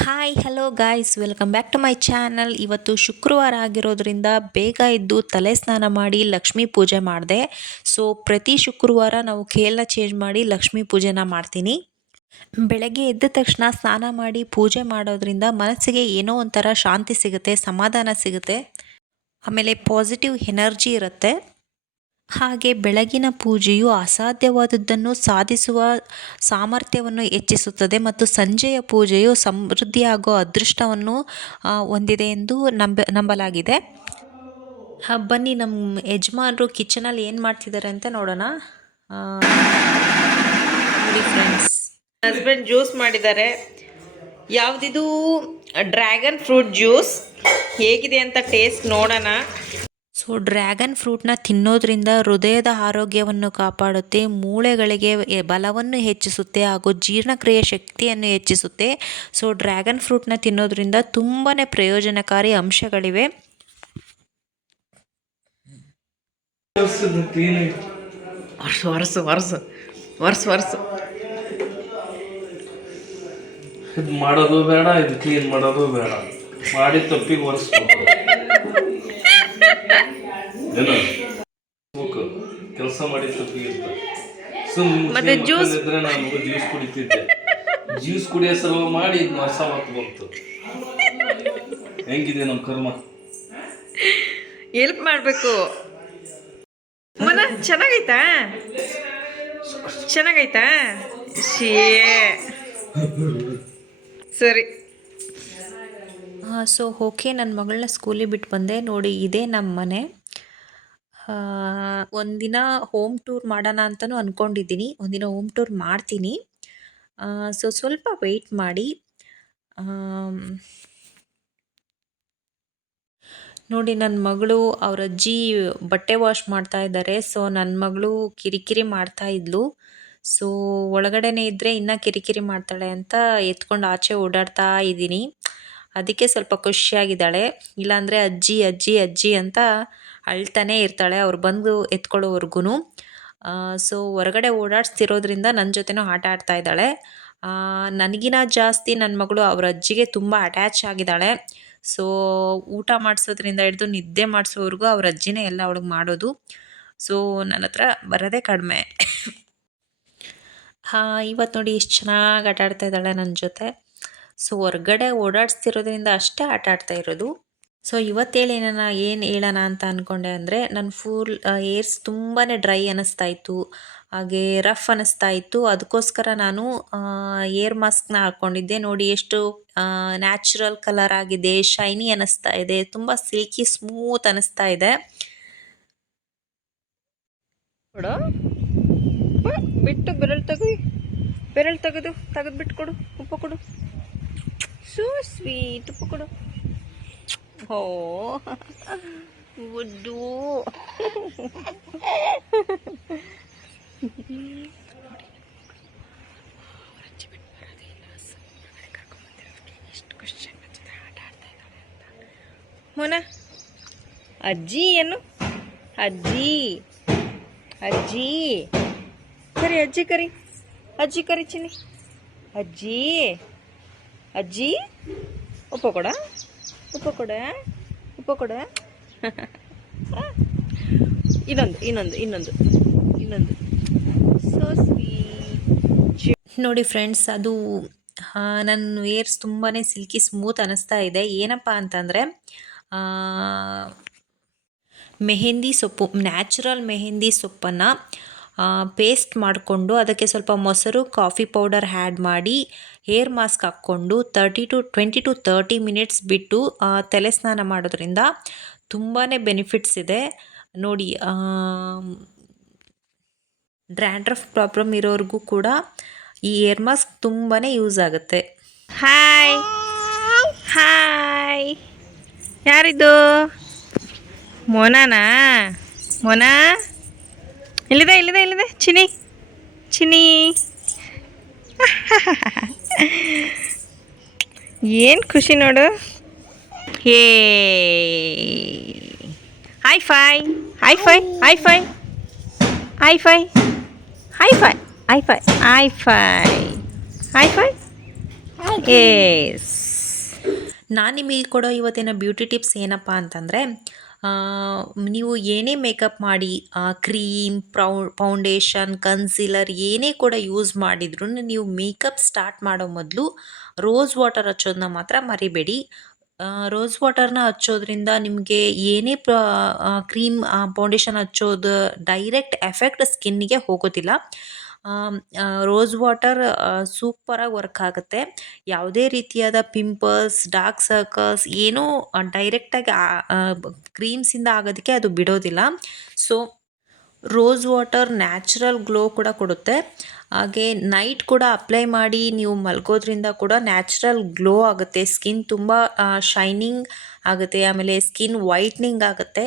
Hi hello guys welcome back to my channel ಇವತ್ತು ಶುಕ್ರವಾರ ಆಗಿರೋದ್ರಿಂದ ಬೇಗ ಎದ್ದು ತಲೆ ಸ್ನಾನ ಮಾಡಿ ಲಕ್ಷ್ಮೀ ಪೂಜೆ ಮಾಡಿದೆ. ಸೊ ಪ್ರತಿ ಶುಕ್ರವಾರ ನಾವು ಕೇಳನ್ನ ಚೇಂಜ್ ಮಾಡಿ ಲಕ್ಷ್ಮೀ ಪೂಜೆನ ಮಾಡ್ತೀನಿ. ಬೆಳಗ್ಗೆ ಎದ್ದ ತಕ್ಷಣ ಸ್ನಾನ ಮಾಡಿ ಪೂಜೆ ಮಾಡೋದ್ರಿಂದ ಮನಸ್ಸಿಗೆ ಏನೋ ಒಂಥರ ಶಾಂತಿ ಸಿಗುತ್ತೆ, ಸಮಾಧಾನ ಸಿಗುತ್ತೆ. ಆಮೇಲೆ ಪಾಸಿಟಿವ್ ಎನರ್ಜಿ ಇರುತ್ತೆ. ಹಾಗೆ ಬೆಳಗಿನ ಪೂಜೆಯು ಅಸಾಧ್ಯವಾದದ್ದನ್ನು ಸಾಧಿಸುವ ಸಾಮರ್ಥ್ಯವನ್ನು ಹೆಚ್ಚಿಸುತ್ತದೆ ಮತ್ತು ಸಂಜೆಯ ಪೂಜೆಯು ಸಮೃದ್ಧಿಯಾಗುವ ಅದೃಷ್ಟವನ್ನು ಹೊಂದಿದೆ ಎಂದು ನಂಬ, ನಂಬಲಾಗಿದೆ. ಬನ್ನಿ ನಮ್ಮ ಯಜಮಾನರು ಕಿಚನಲ್ಲಿ ಏನು ಮಾಡ್ತಿದ್ದಾರೆ ಅಂತ ನೋಡೋಣ. ಹಸ್ಬೆಂಡ್ ಜ್ಯೂಸ್ ಮಾಡಿದ್ದಾರೆ. ಯಾವುದಿದು, ಡ್ರ್ಯಾಗನ್ ಫ್ರೂಟ್ ಜ್ಯೂಸ್ ಹೇಗಿದೆ ಅಂತ ಟೇಸ್ಟ್ ನೋಡೋಣ. ಸೊ ಡ್ರ್ಯಾಗನ್ ಫ್ರೂಟ್ನ ತಿನ್ನೋದ್ರಿಂದ ಹೃದಯದ ಆರೋಗ್ಯವನ್ನು ಕಾಪಾಡುತ್ತೆ ಮೂಳೆಗಳಿಗೆ ಬಲವನ್ನು ಹೆಚ್ಚಿಸುತ್ತೆ ಹಾಗೂ ಜೀರ್ಣಕ್ರಿಯೆ ಶಕ್ತಿಯನ್ನು ಹೆಚ್ಚಿಸುತ್ತೆ. ಸೊ ಡ್ರ್ಯಾಗನ್ ಫ್ರೂಟ್ನ ತಿನ್ನೋದ್ರಿಂದ ತುಂಬಾ ಪ್ರಯೋಜನಕಾರಿ ಅಂಶಗಳಿವೆ. ಮಾಡೋದು ಬೇಡ ಇದು ಕ್ಲೀನ್ ಮಾಡೋದು ಬೇಡ. ಮಾಡಿ ತಪ್ಪಿಗೆ ಒರೆಸ್ಬೇಕು ಏನು ಕೆಲಸ ಮಾಡಿ ತಪ್ಪಿಗೆ ಮತ್ತೆ ಜ್ಯೂಸ್ ನಾನು ಜ್ಯೂಸ್ ಕುಡಿತಿದ್ದೆ. ಜ್ಯೂಸ್ ಕುಡಿಯೋ ಸಲುವ ಮಾಡಿ ಇದು ಹೊಸ ಮತ್ತು ಬಂತು. ಹೆಂಗಿದೆ ನಮ್ಮ ಕರ್ಮ? ಹೆಲ್ಪ್ ಮಾಡಬೇಕು. ಮನ ಚೆನ್ನಾಗೈತಾ? ಚೆನ್ನಾಗೈತಾ? ಶೇ ಸರಿ. ಸೊ ಓಕೆ ನನ್ನ ಮಗಳನ್ನ ಸ್ಕೂಲಿಗೆ ಬಿಟ್ಟು ಬಂದೆ. ನೋಡಿ ಇದೇ ನಮ್ಮ ಮನೆ. ಒಂದಿನ ಹೋಮ್ ಟೂರ್ ಮಾಡೋಣ ಅಂತಲೂ ಅಂದ್ಕೊಂಡಿದ್ದೀನಿ ಒಂದಿನ ಹೋಮ್ ಟೂರ್ ಮಾಡ್ತೀನಿ. ಸೊ ಸ್ವಲ್ಪ ವೆಯ್ಟ್ ಮಾಡಿ. ನೋಡಿ ನನ್ನ ಮಗಳು, ಅವ್ರ ಅಜ್ಜಿ ಬಟ್ಟೆ ವಾಶ್ ಮಾಡ್ತಾ ಇದ್ದಾರೆ. ಸೊ ನನ್ನ ಮಗಳು ಕಿರಿಕಿರಿ ಮಾಡ್ತಾ ಇದ್ಲು. ಸೊ ಒಳಗಡೆನೇ ಇದ್ದರೆ ಇನ್ನೂ ಕಿರಿಕಿರಿ ಮಾಡ್ತಾಳೆ ಅಂತ ಎತ್ಕೊಂಡು ಆಚೆ ಓಡಾಡ್ತಾ ಇದ್ದೀನಿ. ಅದಕ್ಕೆ ಸ್ವಲ್ಪ ಖುಷಿಯಾಗಿದ್ದಾಳೆ. ಇಲ್ಲಾಂದರೆ ಅಜ್ಜಿ ಅಜ್ಜಿ ಅಜ್ಜಿ ಅಂತ ಅಳ್ತಾನೆ ಇರ್ತಾಳೆ. ಅವ್ರು ಬಂದು ಎತ್ಕೊಳ್ಳೋವರೆಗೂ ಸೊ ಹೊರಗಡೆ ಓಡಾಡ್ಸ್ತಿರೋದ್ರಿಂದ ನನ್ನ ಜೊತೆನೂ ಆಟ ಆಡ್ತಾ ಇದ್ದಾಳೆ. ನನಗಿನ ಜಾಸ್ತಿ ನನ್ನ ಮಗಳು ಅವ್ರ ಅಜ್ಜಿಗೆ ತುಂಬ ಅಟ್ಯಾಚ್ ಆಗಿದ್ದಾಳೆ. ಸೊ ಊಟ ಮಾಡಿಸೋದ್ರಿಂದ ಹಿಡಿದು ನಿದ್ದೆ ಮಾಡಿಸೋವರೆಗೂ ಅವ್ರ ಅಜ್ಜಿನೇ ಎಲ್ಲ ಅವಳಿಗೆ ಮಾಡೋದು. ಸೊ ನನ್ನ ಹತ್ರ ಬರೋದೇ ಕಡಿಮೆ. ಹಾಂ ಇವತ್ತು ನೋಡಿ ಎಷ್ಟು ಚೆನ್ನಾಗಿ ಆಟ ಆಡ್ತಾ ಇದ್ದಾಳೆ ನನ್ನ ಜೊತೆ. ಸೊ ಹೊರ್ಗಡೆ ಓಡಾಡಿಸ್ತಿರೋದ್ರಿಂದ ಅಷ್ಟೇ ಆಟ ಆಡ್ತಾ ಇರೋದು. ಸೊ ಇವತ್ತೇಳಿ ನಾನು ಏನು ಹೇಳೋಣ ಅಂತ ಅಂದ್ಕೊಂಡೆ ಅಂದರೆ ನನ್ನ ಫುಲ್ ಏರ್ಸ್ ತುಂಬಾ ಡ್ರೈ ಅನ್ನಿಸ್ತಾ ಇತ್ತು. ಹಾಗೆ ರಫ್ ಅನ್ನಿಸ್ತಾ ಇತ್ತು. ಅದಕ್ಕೋಸ್ಕರ ನಾನು ಏರ್ ಮಾಸ್ಕ್ನ ಹಾಕ್ಕೊಂಡಿದ್ದೆ ನೋಡಿ ಎಷ್ಟು ನ್ಯಾಚುರಲ್ ಕಲರ್ ಆಗಿದೆ, ಶೈನಿ ಅನ್ನಿಸ್ತಾ ಇದೆ, ತುಂಬ ಸಿಲ್ಕಿ ಸ್ಮೂತ್ ಅನ್ನಿಸ್ತಾ ಇದೆ. ಬಿಟ್ಟು ಬೆರಳು ತೆಗಿ ಬೆರಳು ತೆಗೆದು ತೆಗೆದು ಬಿಟ್ಟು ಕೊಡು, ಉಪ್ಪು ಕೊಡು. ಸೋ ಸ್ವೀಟ್ ಪಕ್ಕಡು ಕೊಡು ಓ ಗುಡ್ಡು ಮೋನ ಅಜ್ಜಿ ಏನು? ಅಜ್ಜಿ. ಅಜ್ಜಿ. ಕರಿ ಅಜ್ಜಿ ಕರಿ. ಅಜ್ಜಿ ಕರಿ ಚಿನ್ನಿ. ಅಜ್ಜಿ. ಅಜ್ಜಿ, ಉಪ್ಪ ಕೊಡ ಉಪ್ಪ ಕೊಡ ಉಪ್ಪ ಕೊಡ. ಇನ್ನೊಂದು ಇನ್ನೊಂದು ಇನ್ನೊಂದು ಇನ್ನೊಂದು. ಸೋ ಸ್ವೀಟ್ ನೋಡಿ ಫ್ರೆಂಡ್ಸ್ ಅದು ನನ್ನ ಏರ್ಸ್ ತುಂಬಾ ಸಿಲ್ಕಿ ಸ್ಮೂತ್ ಅನ್ನಿಸ್ತಾ ಇದೆ. ಏನಪ್ಪ ಅಂತಂದರೆ ಮೆಹೆಂದಿ ಸೊಪ್ಪು ನ್ಯಾಚುರಲ್ ಮೆಹೆಂದಿ ಸೊಪ್ಪನ್ನು ಪೇಸ್ಟ್ ಮಾಡಿಕೊಂಡು ಅದಕ್ಕೆ ಸ್ವಲ್ಪ ಮೊಸರು ಕಾಫಿ ಪೌಡರ್ ಆ್ಯಡ್ ಮಾಡಿ ಹೇರ್ ಮಾಸ್ಕ್ ಹಾಕ್ಕೊಂಡು thirty to twenty to thirty minutes ಬಿಟ್ಟು ತಲೆ ಸ್ನಾನ ಮಾಡೋದ್ರಿಂದ ತುಂಬಾ ಬೆನಿಫಿಟ್ಸ್ ಇದೆ. ನೋಡಿ ಡ್ರ್ಯಾಂಡ್ರಫ್ ಪ್ರಾಬ್ಲಮ್ ಇರೋರಿಗೂ ಕೂಡ ಈ ಏರ್ ಮಾಸ್ಕ್ ತುಂಬಾ ಯೂಸ್ ಆಗುತ್ತೆ. ಹಾಯ್ ಹಾಯ್ ಯಾರಿದು? ಮೋನಾನಾ? ಮೋನಾ? ಇಲ್ಲಿದೆ ಇಲ್ಲಿದೆ ಇಲ್ಲಿದೆ. ಚಿನಿ ಚಿನಿ ಏನು ಖುಷಿ ನೋಡು. ಏ high five high five high five high five high five high five high five high five yes ನಾನು ನಿಮಗೆ ಕೊಡೋ ಇವತ್ತಿನ ಬ್ಯೂಟಿ ಟಿಪ್ಸ್ ಏನಪ್ಪ ಅಂತಂದರೆ ನೀವು ಏನೇ ಮೇಕಪ್ ಮಾಡಿ ಕ್ರೀಮ್, ಪ್ರೌ, ಫೌಂಡೇಶನ್, ಕನ್ಸೀಲರ್ ಏನೇ ಕೂಡ ಯೂಸ್ ಮಾಡಿದ್ರು ನೀವು ಮೇಕಪ್ ಸ್ಟಾರ್ಟ್ ಮಾಡೋ ಮೊದಲು ರೋಸ್ ವಾಟರ್ ಹಚ್ಚೋದನ್ನ ಮಾತ್ರ ಮರಿಬೇಡಿ. ರೋಸ್ ವಾಟರ್ನ ಹಚ್ಚೋದ್ರಿಂದ ನಿಮಗೆ ಏನೇ ಕ್ರೀಮ್ ಫೌಂಡೇಶನ್ ಹಚ್ಚೋದು ಡೈರೆಕ್ಟ್ ಎಫೆಕ್ಟ್ ಸ್ಕಿನ್ನಿಗೆ ಹೋಗೋದಿಲ್ಲ. ರೋಸ್ ವಾಟರ್ ಸೂಪರಾಗಿ ವರ್ಕ್ ಆಗುತ್ತೆ. ಯಾವುದೇ ರೀತಿಯಾದ ಪಿಂಪಲ್ಸ್ ಡಾರ್ಕ್ ಸರ್ಕಲ್ಸ್ ಏನೂ ಡೈರೆಕ್ಟಾಗಿ ಕ್ರೀಮ್ಸಿಂದ ಆಗೋದಕ್ಕೆ ಅದು ಬಿಡೋದಿಲ್ಲ. So rose water natural glow ಕೂಡ ಕೊಡುತ್ತೆ. ಹಾಗೆ ನೈಟ್ ಕೂಡ ಅಪ್ಲೈ ಮಾಡಿ ನೀವು ಮಲ್ಗೋದ್ರಿಂದ ಕೂಡ ನ್ಯಾಚುರಲ್ ಗ್ಲೋ ಆಗುತ್ತೆ. ಸ್ಕಿನ್ ತುಂಬ ಶೈನಿಂಗ್ ಆಗುತ್ತೆ. ಆಮೇಲೆ ಸ್ಕಿನ್ ವೈಟ್ನಿಂಗ್ ಆಗುತ್ತೆ.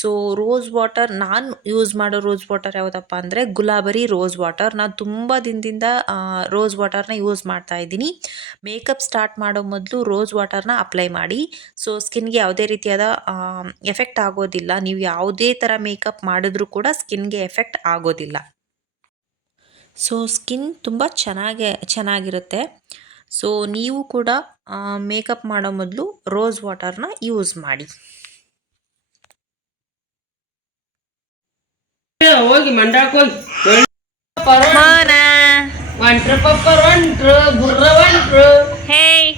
ಸೊ ರೋಸ್ ವಾಟರ್ ನಾನು ಯೂಸ್ ಮಾಡೋ ರೋಸ್ ವಾಟರ್ ಯಾವುದಪ್ಪ ಅಂದರೆ ಗುಲಾಬರಿ ರೋಸ್ ವಾಟರ್ ನಾನು ತುಂಬ ದಿನದಿಂದ ರೋಸ್ ವಾಟರ್ನ ಯೂಸ್ ಮಾಡ್ತಾ ಇದ್ದೀನಿ. ಮೇಕಪ್ ಸ್ಟಾರ್ಟ್ ಮಾಡೋ ಮೊದಲು ರೋಸ್ ವಾಟರ್ನ ಅಪ್ಲೈ ಮಾಡಿ. ಸೊ ಸ್ಕಿನ್ಗೆ ಯಾವುದೇ ರೀತಿಯಾದ ಎಫೆಕ್ಟ್ ಆಗೋದಿಲ್ಲ. ನೀವು ಯಾವುದೇ ಥರ ಮೇಕಪ್ ಮಾಡಿದ್ರೂ ಕೂಡ ಸ್ಕಿನ್ಗೆ ಎಫೆಕ್ಟ್ ಆಗೋದಿಲ್ಲ. ಸೊ ಸ್ಕಿನ್ ತುಂಬ ಚೆನ್ನಾಗೆ, ಚೆನ್ನಾಗಿರುತ್ತೆ. ಸೊ ನೀವು ಕೂಡ ಮೇಕಪ್ ಮಾಡೋ ಮೊದಲು ರೋಸ್ ವಾಟರ್ನ ಯೂಸ್ ಮಾಡಿ. ಹೋಗಿ ಮಂಡಾಕ್ ಹೋಗಿ. ಒಂಟ್ರ ಪಪ್ಪರ್ ಒಂಟ್ರು ಬುರ್ರ ಒಂಟ್ರು. ಹೇಯ್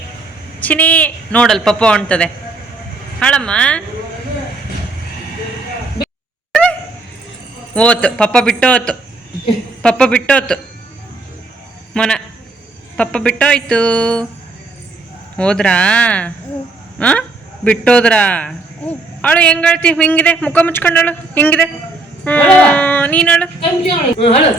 ಚಿನಿ. ನೋಡಲ್ ಪಪ್ಪ ಹೊಂಟದೆ. ಹಾಳಮ್ಮ? ಓತು ಪಪ್ಪ ಬಿಟ್ಟೋತು. ಪಪ್ಪ ಬಿಟ್ಟೋತು. ಮೊನ ಪಪ್ಪ ಬಿಟ್ಟೋಯ್ತು. ಹೋದ್ರಾ? ಹಾಂ? ಬಿಟ್ಟೋದ್ರಾ? ಅವಳು ಹೆಂಗ್ ಹೇಳ್ತಿ ಹಿಂಗಿದೆ ಮುಖ ಮುಚ್ಕೊಂಡಳು. ಹಿಂಗಿದೆ. ನೀನಳು ಕೈ ಮುಚ್ಚಿಗೆ ಹಳು.